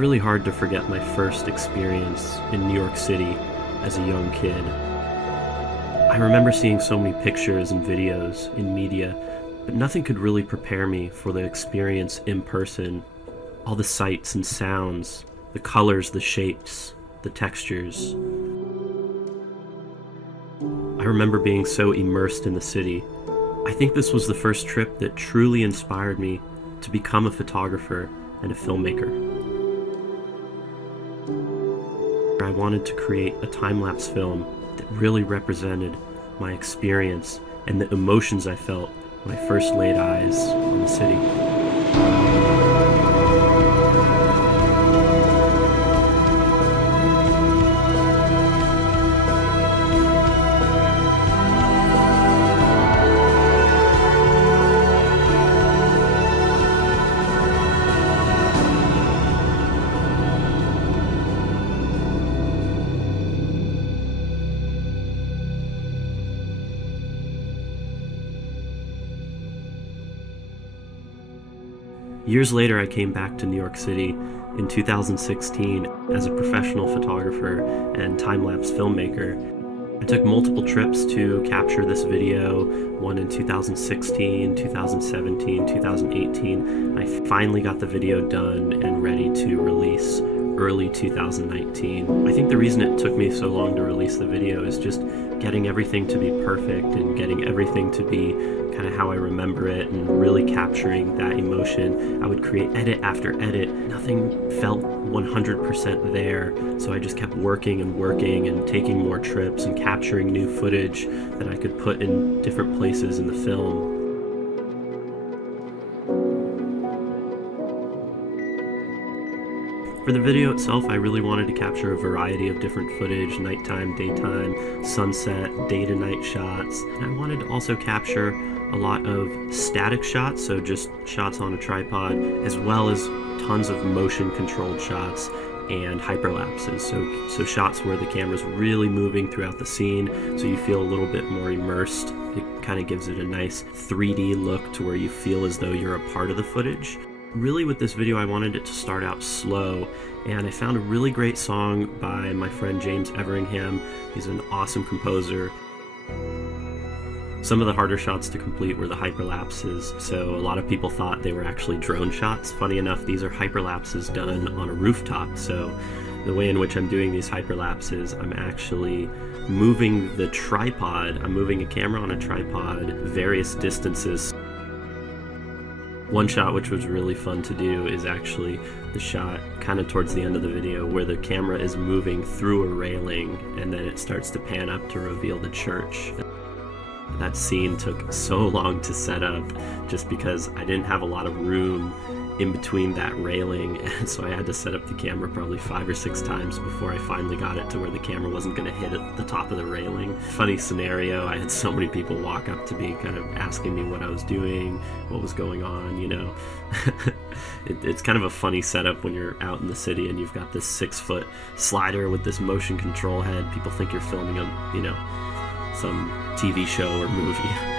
really hard to forget my first experience in New York City as a young kid. I remember seeing so many pictures and videos in media, but nothing could really prepare me for the experience in person. All the sights and sounds, the colors, the shapes, the textures. I remember being so immersed in the city. I think this was the first trip that truly inspired me to become a photographer and a filmmaker. I wanted to create a time-lapse film that really represented my experience and the emotions I felt when I first laid eyes on the city. Years later, I came back to New York City in 2016 as a professional photographer and time-lapse filmmaker. I took multiple trips to capture this video, one in 2016, 2017, 2018. I finally got the video done and ready to release early 2019. I think the reason it took me so long to release the video is just getting everything to be perfect and getting everything to be kind of how I remember it and really capturing that emotion. I would create edit after edit. Nothing felt 100% there, so I just kept working and taking more trips and capturing new footage that I could put in different places in the film. For the video itself, I really wanted to capture a variety of different footage, nighttime, daytime, sunset, day to night shots. And I wanted to also capture a lot of static shots, so just shots on a tripod, as well as tons of motion controlled shots and hyperlapses. So shots where the camera's really moving throughout the scene, so you feel a little bit more immersed. It kind of gives it a nice 3D look to where you feel as though you're a part of the footage. Really, with this video, I wanted it to start out slow, and I found a really great song by my friend James Everingham. He's an awesome composer. Some of the harder shots to complete were the hyperlapses, so a lot of people thought they were actually drone shots. Funny enough, these are hyperlapses done on a rooftop, so the way in which I'm doing these hyperlapses, I'm actually moving the tripod. I'm moving a camera on a tripod various distances. One shot which was really fun to do is actually the shot kind of towards the end of the video where the camera is moving through a railing and then it starts to pan up to reveal the church. That scene took so long to set up just because I didn't have a lot of room in between that railing, and so I had to set up the camera probably 5 or 6 times before I finally got it to where the camera wasn't going to hit at the top of the railing. Funny scenario, I had so many people walk up to me kind of asking me what I was doing, what was going on, you know. It's kind of a funny setup when you're out in the city and you've got this 6-foot slider with this motion control head. People think you're filming a, you know, some TV show or movie.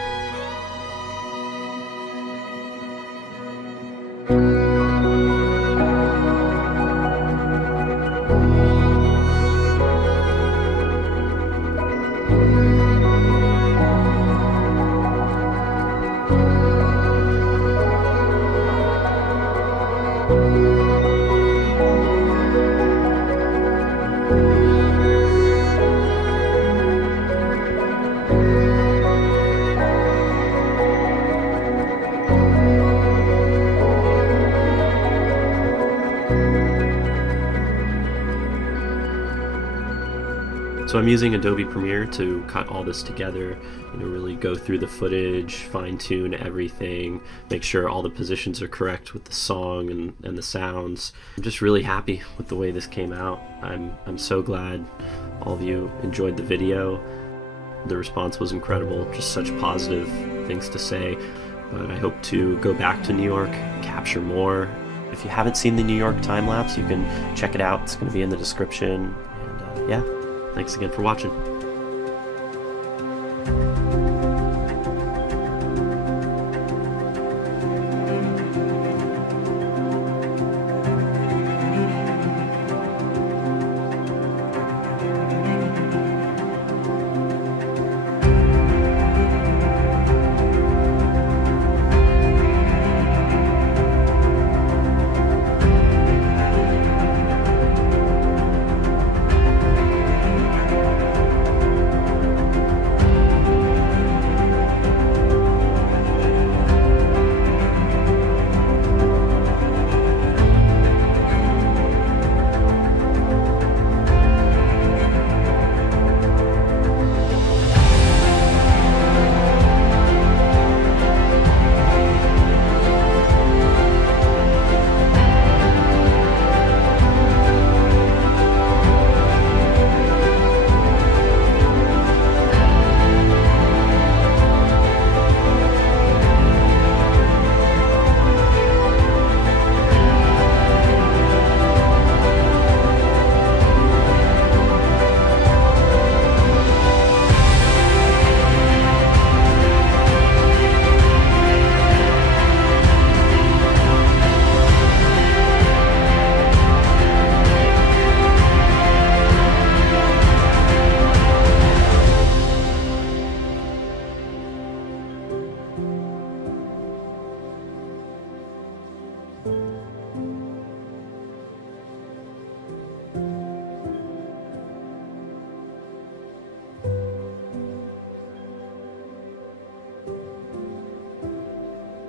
So I'm using Adobe Premiere to cut all this together, you know, really go through the footage, fine-tune everything, make sure all the positions are correct with the song and the sounds. I'm just really happy with the way this came out. I'm so glad all of you enjoyed the video. The response was incredible, just such positive things to say. But I hope to go back to New York, capture more. If you haven't seen the New York time-lapse, you can check it out. It's going to be in the description. And yeah. Thanks again for watching.